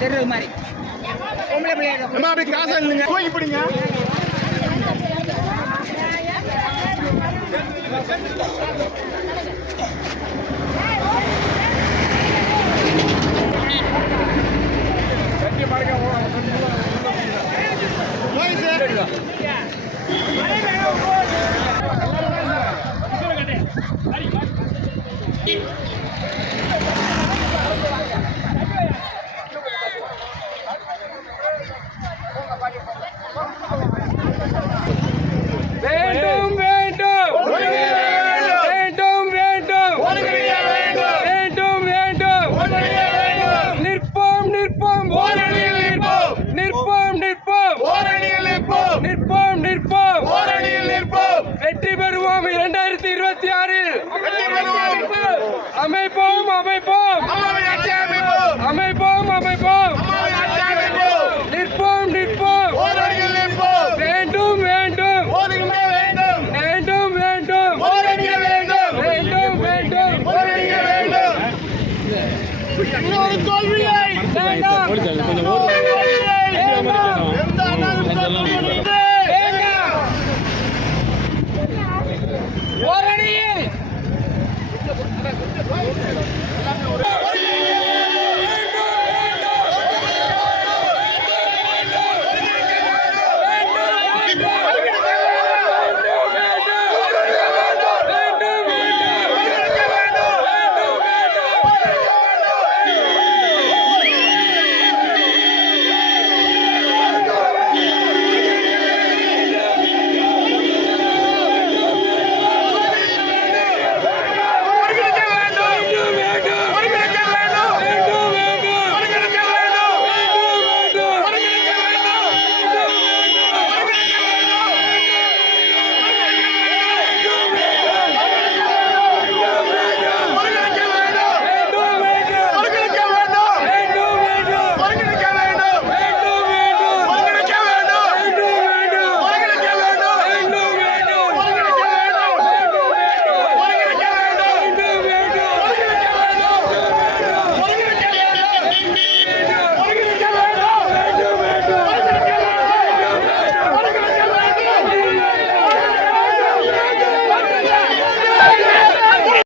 தெரியல மாதிரி அப்படியே காசா இல்லைங்க தூக்கி பிடிங்க. வேண்டும் வேண்டும் வேண்டும் வேண்டும் வேண்டும் வேண்டும் நிற்போம் நிற்போம் ஓரணியில் நிற்போம் நிற்போம் நிற்போம் ஓரணியில் நிற்போம் நிற்போம் நிற்போம் ஓரணியில் நிற்போம் வெற்றி பெறுவோம் 2026 வெற்றி பெறுவோம் அமைப்போம் அமைப்போம் அம்மாவின் ஆட்சி அமைப்போம் அமைப்போம் அமைப்போம் அம்மாவின் ஆட்சி அமைப்போம் நிற்போம் நிற்போம் ஓரணியில் நிற்போம் வேண்டும் வேண்டும் ஓரணியே வேண்டும் வேண்டும் வேண்டும் ஓரணியே வேண்டும் வேண்டும் வேண்டும் ஓரணியே வேண்டும் இன்னொரு தோல்வியை வேண்டாம் எந்த அண்ணாவும் தோல்வியை வேண்டாம் ஓரணியில் ஓரணியில்